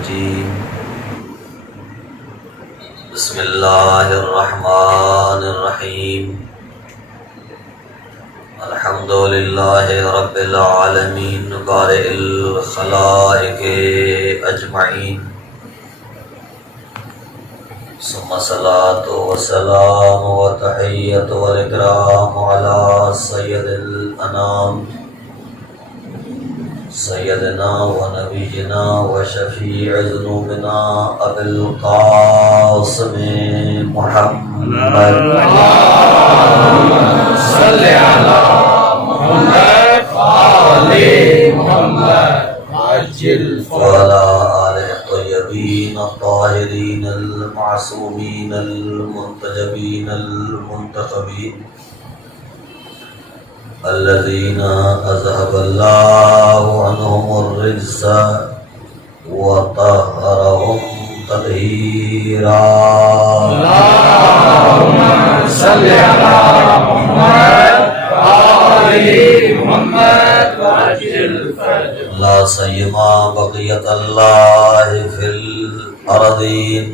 الرجيم بسم الله الرحمن الرحيم الحمد لله رب العالمين بارئ الخلائق أجمعين ثم صلاة وسلام وتحية والإكرام على سيد الأنام سيدنا ونبينا وشفيع ذنوبنا أبي القاسم محمد اللهم صل على محمد وآل محمد عجل وعلى آله الطيبين الطاهرين المعصومين المنتجبين المنتخبين الذين أذهب الله عنهم الرجس وطهرهم تطهيرا. اللهم صل على محمد وآل محمد وعجل فرجه. لا سيما بقية الله في الأرضين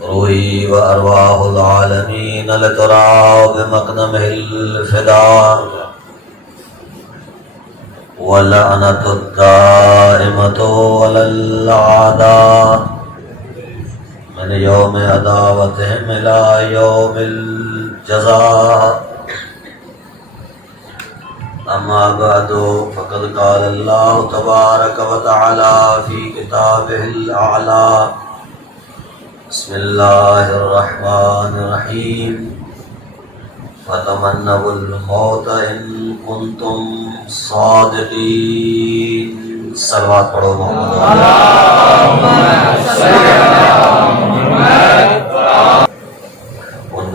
روحي وأرواح العالمين لترى بمقدمه الفداء واللعنة الدائمة على الأعداء من يوم عداوتهم إلى يوم الجزاء. أما بعد فقد قال الله تبارك وتعالى في كتابه الأعلى بسم الله الرحمن الرحيم فتمنوا الموت إن كنتم صادقين. صلوات پڑھو محمد اللهم صل على محمد. ان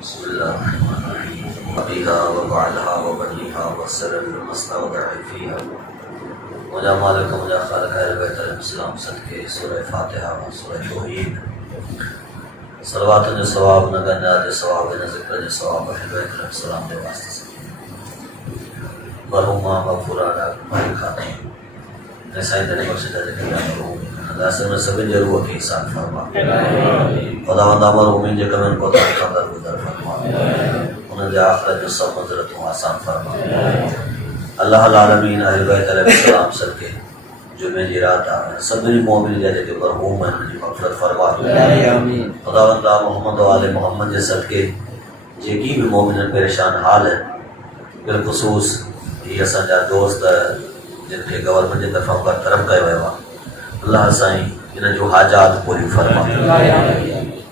بسم الله الرحمن الرحيم أبيها وبعلها وبنيها وسر المستودع فيها وجا مالكم وجا خالق البيت الإسلام صدقے سورہ فاتحہ و سورہ توحید صلوات جو ثواب نہ گنجا جو ثواب نہ ذکر جو ثواب ہے بیت السلام دے واسطے سے مرحومہ مغفورہ ڈاک مالی خاتم نے سائن دنے بخش جاتے کہ مرحوم اللہ سے میں سبھی ضرور کی حساب فرما خدا وندہ مرحومین جے کمن کو تاریخ اندر گزر فرما انہیں جا آخرت جو سب منظرتوں آسان فرما. اللہ العالمین اہل بیت علیہ السلام سر کے جمعے جی رات آئے سبھی مومن جیسے کہ مرحوم ہیں انہیں مغفرت فرما. خدا وندہ محمد و آل محمد جے سر کے جے کی بھی مومن پریشان حال ہے بالخصوص یہ اساں جا دوست جن کے گورنمنٹ جے طرف پر طرف کئے وے وا اللہ سائیں ان جو حاجات پوری فرما.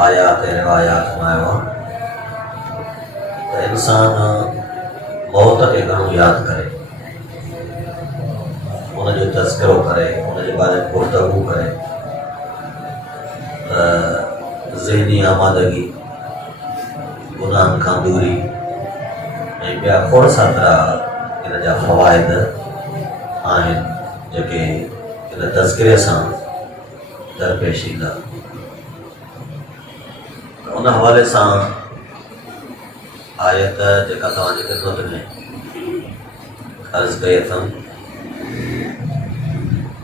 آیات روایات میں تو انسان موت کے گھنوں یاد کرے، ان جو تذکرو کرے، ان کے بارے میں گفتگو کرے، ذہنی آمادگی، گناہ کا دوری، بیا کھوڑ ساترا ان جا فوائد آئین جے ان تذکرے سے درپیش ایندا۔ ان حوالے سے آیت جا تمہاری خدمت میں عرض کئی تھا،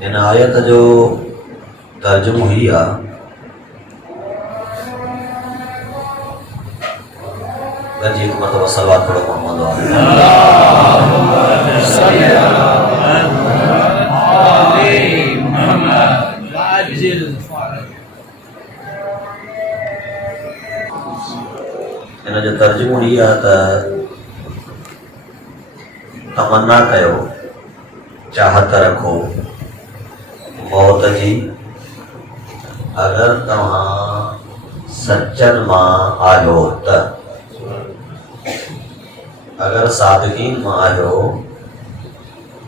ان آیت جو ترجمہ ہی آ گنجی ایک مرتبہ صلوات پڑھو محمد ان جو ترجمہ ہی آ تمنا کیو، چاہت رکھو موت جی، اگر تمہاں سچن ماں آیو تا، اگر صادقین ماں آیو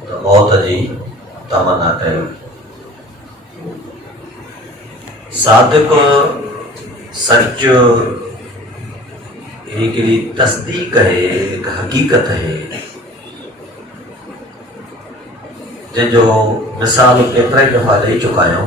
تو موت جی تمنا کیو۔ صادق سچ ایک لیے تصدیق ہے، ایک حقیقت ہے، جن جو مثال کیترا ہی دفعہ دے چکا ہوں،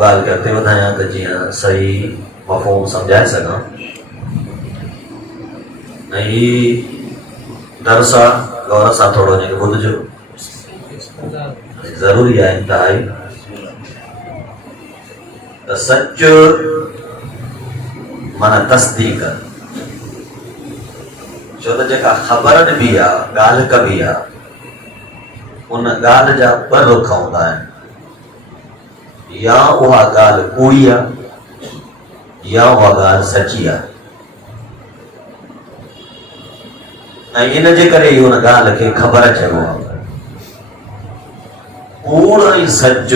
گال کے اگتے ودھایا تو جیاں صحیح مفہوم سمجھائے سکاں۔ نہیں درس آ غور سا تھوڑو جن بدھ جو ضروری ہے انتہائی۔ سچ مانا تصدیق، چھو تو جکا خبرن بھی آ گال کا بھی آ ان گال جا پر رکھا ہوتا ہے، یا وہاں گال کوڑی آ یا وہاں گال سچی آ، ان جے کرے ان گال کے خبر چلو آ کوڑ ای سچ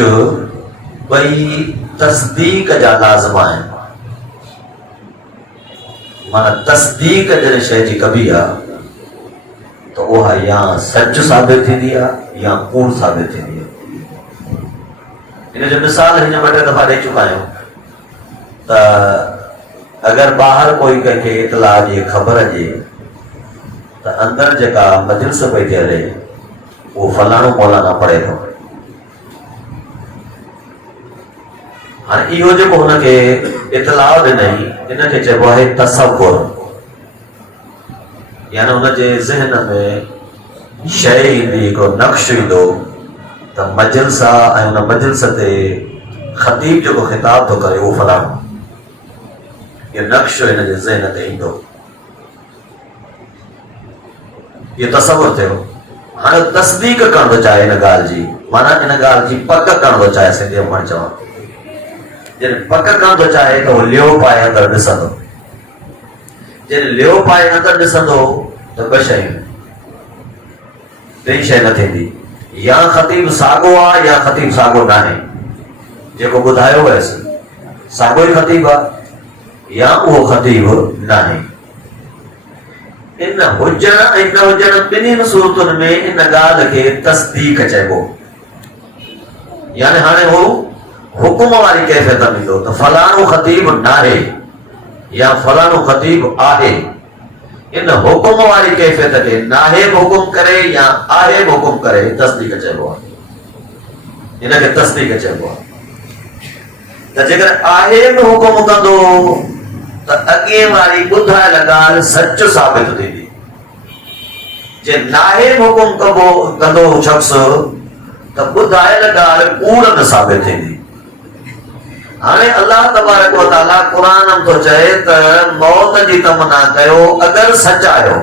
بئی تصدیق جا لازم آئیں، مانا تصدیق جن شے جی کبھی آ تو وہ یا سچ ثابت تھی دیا یا کوڑ ثابت تھی دیا۔ ان جو مثال ہی بٹے دفعہ دے چکا ہوں، تا اگر باہر کوئی کہ اطلاع جی خبر جی تا اندر جکا مجلس پہ تھے رہے وہ فلانو مولانا پڑھے تو ہاں ایو جو کو ان کے اطلاع نہیں، ان کے چیبو ہے تصور، یعنی ان کے ذہن میں شے ہندی کو نقش دو تو مجلسہ ان مجلس تے خطیب جو کو خطاب تو کرے وہ فلانو، یہ نقش ان کے ذہن تے ہندو، یہ تصور تھے۔ ہاں تصدیق کرنا چاہے ان گال جی، مانا ان گال جی پکا کرنا چاہے سندھی امن چاہاں، جن پکا کرنا چاہے تو لیو پائے اندر ڈسندو، جن لیو پائے اندر ڈسندو تو بشئی ٹئی شے نہ تھیندی، یا خطیب ساگو آ یا خطیب ساگو نہ ہے، جیکو بدھایو ویسے ساگو ہی خطیب آ یا وہ خطیب نہ ہے۔ ان حجن بنین صورتن میں ان گال کے تصدیق چیبو، یعنی ہانے ہو حکم والی کیفیت میں دو تو فلانو خطیب نہ ہے یا فلانو خطیب آہے، ان حکم والی کیفیت کے نہ ہے حکم کرے یا آہے حکم کرے تصدیق چیبو، ان کے تصدیق چیبو۔ تو جگر آہے حکم کندو تو اگے والی بدھائے لگال سچ ثابت تھی دی، جے ناہے حکم کندو شخص تو بدھائے لگال کوڑ نہ ثابت تھی دی۔ ہانے اللہ تبارک و تعالیٰ قرآن ہم تو چاہے تو موت جی تمنا کہو اگر سچ آئے ہو